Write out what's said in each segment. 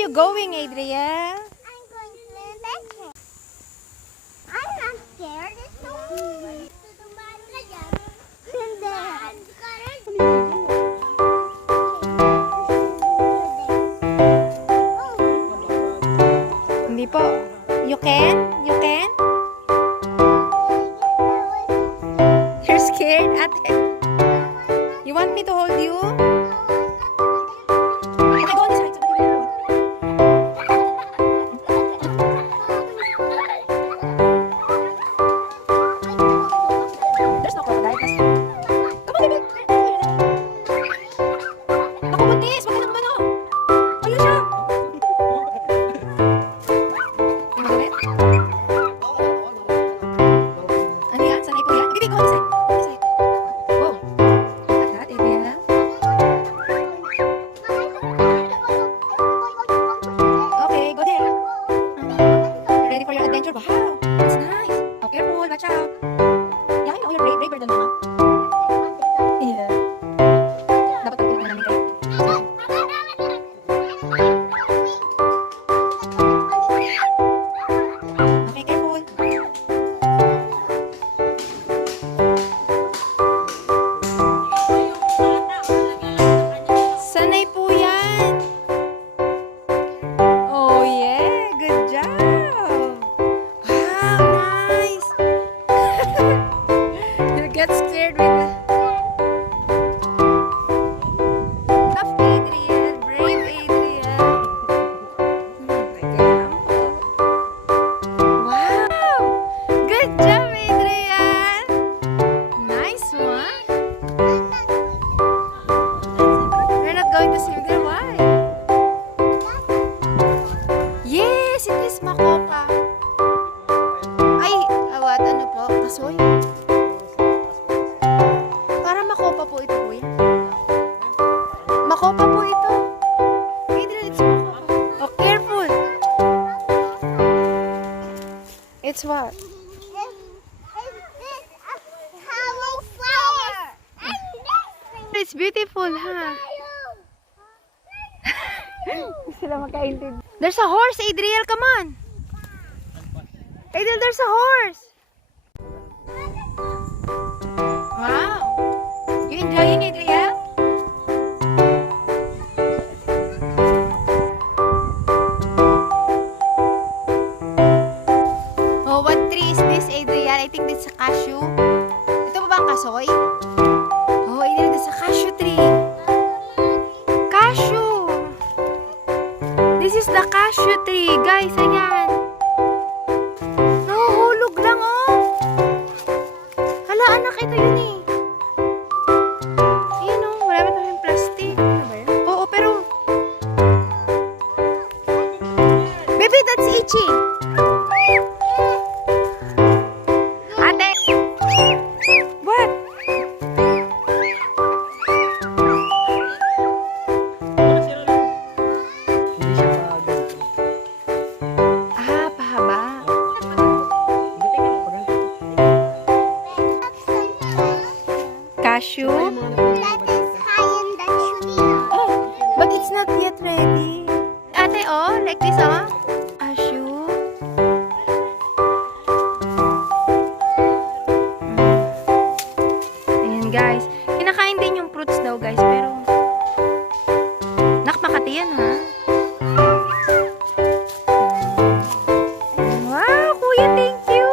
you going, Adriel? I'm going to the bathroom. I'm not scared. It's so easy. Hindi po. You can? You can? You're scared, ate? You want me to hold you? Okay, go on this side. So there's no crocodile. Come on, baby. Naku, buntis. Wag ka nang umano. Ayun siya. Ano yan? Sanay po yan? Baby, go on this side. Go on this side. Whoa. Look at that, Adriana. Okay, go there. Ready for your adventure? Wow, it's nice. Oh, careful, watch out. Yeah, I know you're braver than mama. Yeah. Dapat pagpilip na namin kayo. Okay, careful. Sanay po yan. Oh yeah, good job. Wow, nice. You get scared with the... Tough Adriel, brave Adriel. Wow, good job Adriel. Nice one. We're not going to swim there. Why? Yes, it is makopa. Ay, awat, ano po? Kasoy? Para makopa po ito, kuya. Makopa po ito. Adriel, it's makopa. Oh, careful. It's what? It's beautiful, ha? Sila makaintindi. There's a horse, Adriel. Come on. Adriel, there's a horse. Wow. You enjoying, Adriel? Oh, what tree is this, Adriel? I think this is a cashew. Ito ba bang kasoy? Oh, Adriel, this is a cashew tree. Cashew. This is the cashew tree, guys. Ayan. Nahuhulog lang, oh. Hala, anak, ito yun eh. Ayan, oh. Wala ba tayong plastic? Ano ba yan? Oo, pero... Baby, that's itchy. Ate. What? Ah, pahaba. Cashew? That is high in the tree. Oh, but it's not yet ready. Ate, oh, like this, oh. Cashew. Ayan, guys. Kinakain din yung fruits daw, guys, pero... Makati yan, ha? Wow, kuya, thank you!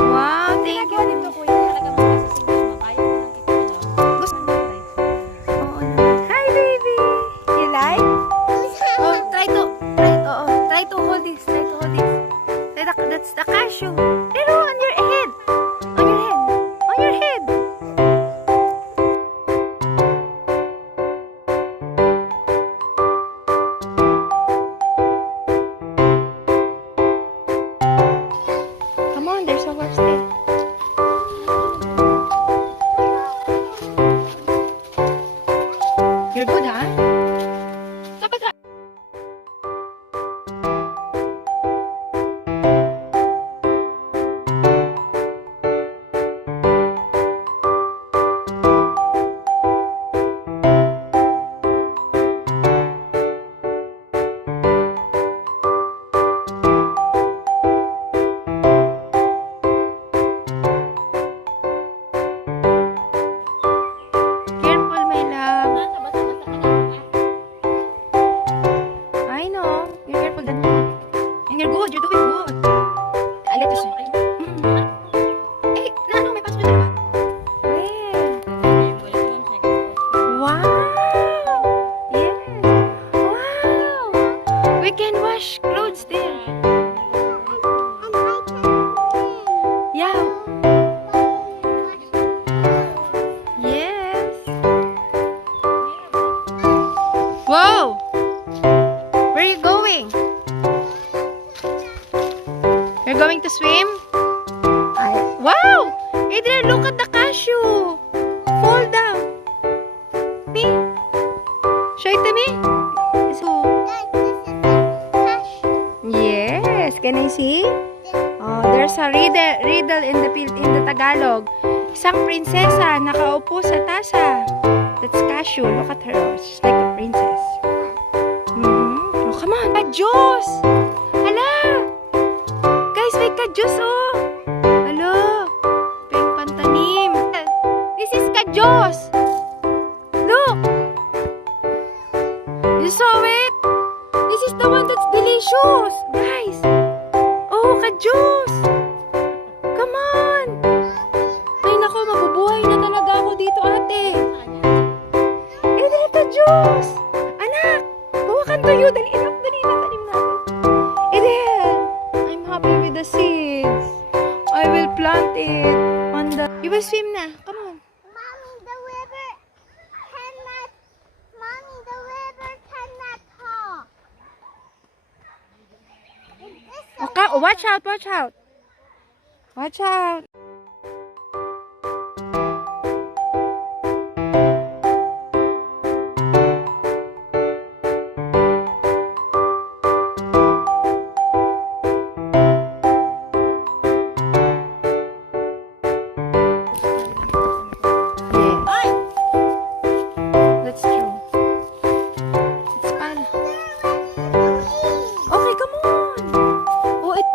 Wow, thank you. Oo naman. Hi, baby! You like? Oh, try to hold this. That's the cashew. Pero on your head. On your head. On your head. Come on, there's a horse there. You're good, huh? Dapat ha? You're going to swim? Wow! Adrian, look at the cashew. Fall down. Me. Show it to me. So, Guys, this is a cashew. yes. Can I see? Oh, there's a riddle in the Tagalog. Isang prinsesa nakaupo sa tasa. That's Cashew. Look at her. She's like a princess. Oh, come on. Kajos! Hala! Guys, may kajos, oh! Hala! Pink pantanim. This is kajos! Look! You saw it? This is the one that's delicious! Guys! Oh, kajos! Come on! Ay, nako, mabubuhay na talaga ako dito, ate. Diyos! Anak! Hawakan tayo! Dali na! Tanim natin. Edel! I'm happy with the seeds. I will plant it on the... You will swim na. Come on. Mommy, the river cannot. Mommy, the river cannot talk. Okay, watch out! Watch out! Watch out! That's true. It's fun. Okay, come on. Oh, it...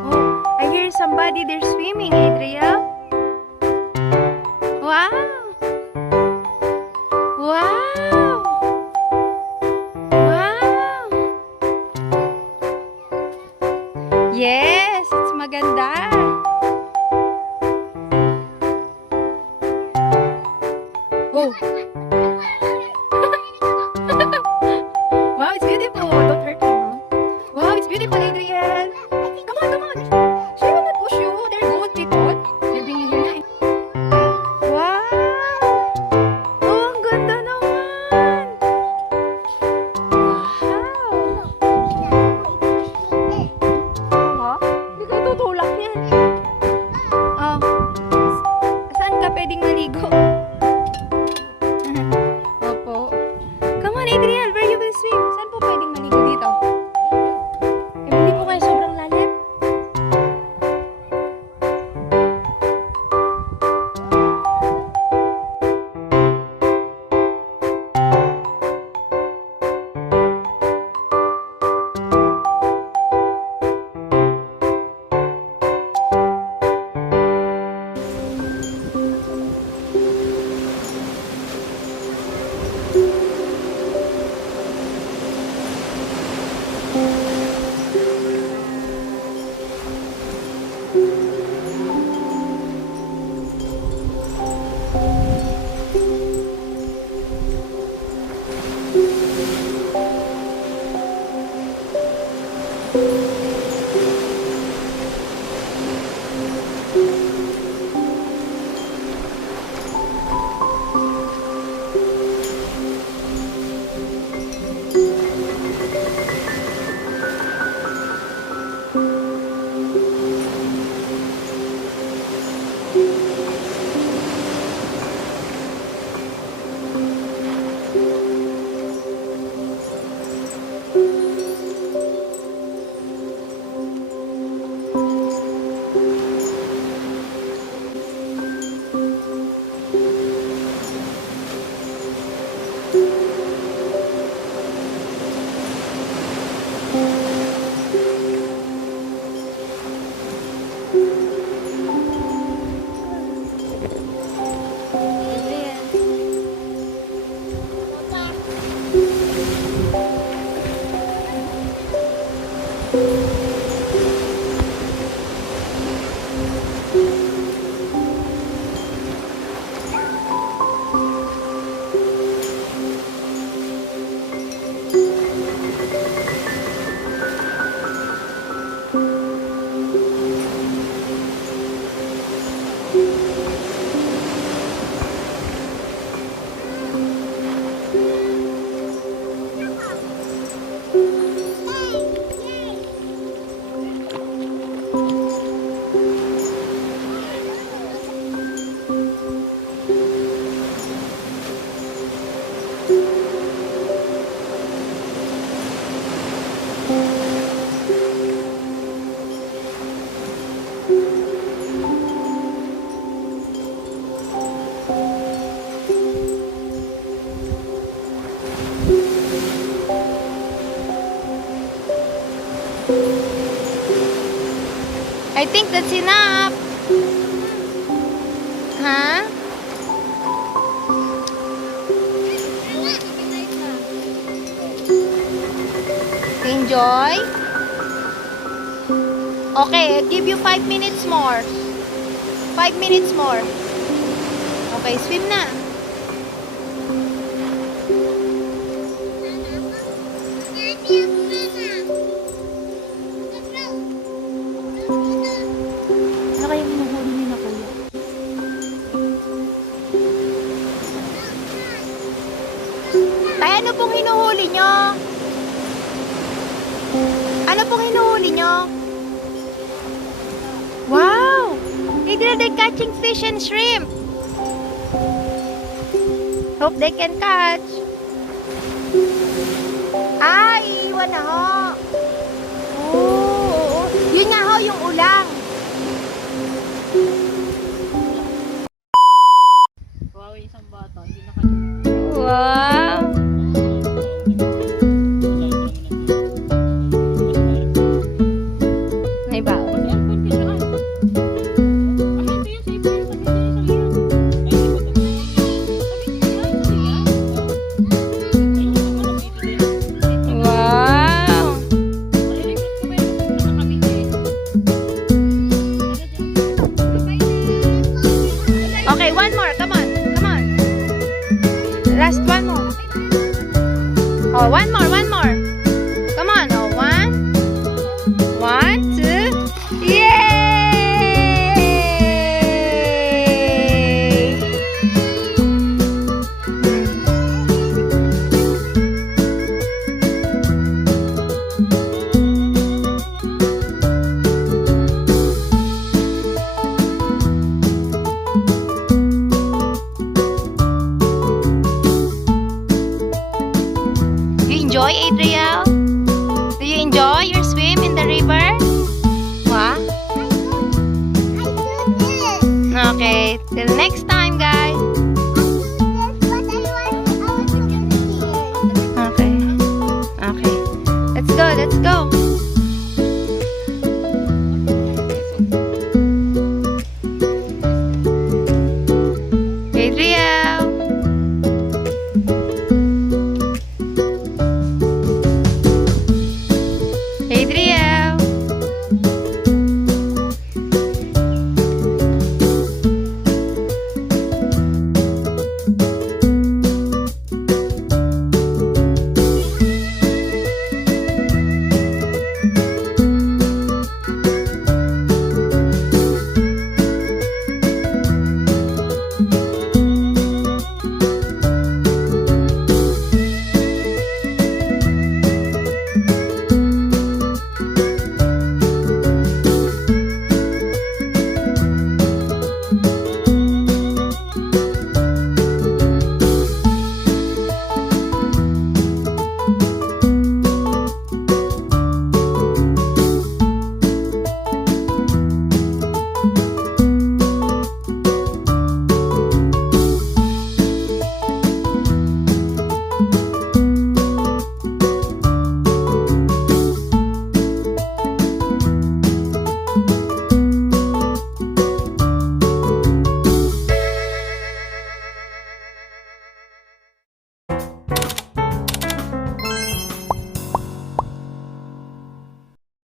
Oh, I hear somebody. They're swimming, Adria. Wow. Wow. Wow. Yes, it's maganda. Oh. Wow, it's beautiful. Don't hurt me, Mom. Wow, it's beautiful, Adrian. Come on, come on. She will not push you. They're good, people. They're bringing you in. Wow. Oh, ang ganda naman. I think that's enough. Huh? Enjoy? Okay, I'll give you 5 minutes more. 5 minutes more. Okay, swim na. Ano kaya hinuhuli niyo na, kuya? Tay, ano pong hinuhuli nyo? Ano pong hinuhuli nyo? Wow! They're catching fish and shrimp. Hope they can catch. Ah, iiwan na ho. Oo. Yun nga ho, yung ulang. Wow, isang bata, hindi Wow! May ba? Wow! Okay, one more. Come on. Come on. Last one more. Oh, one more. One more. Come on. Oh, one. 1, 2. Yay! You enjoy, Adriel? Do you enjoy your swim in the river? What? I do this. Okay, till next time.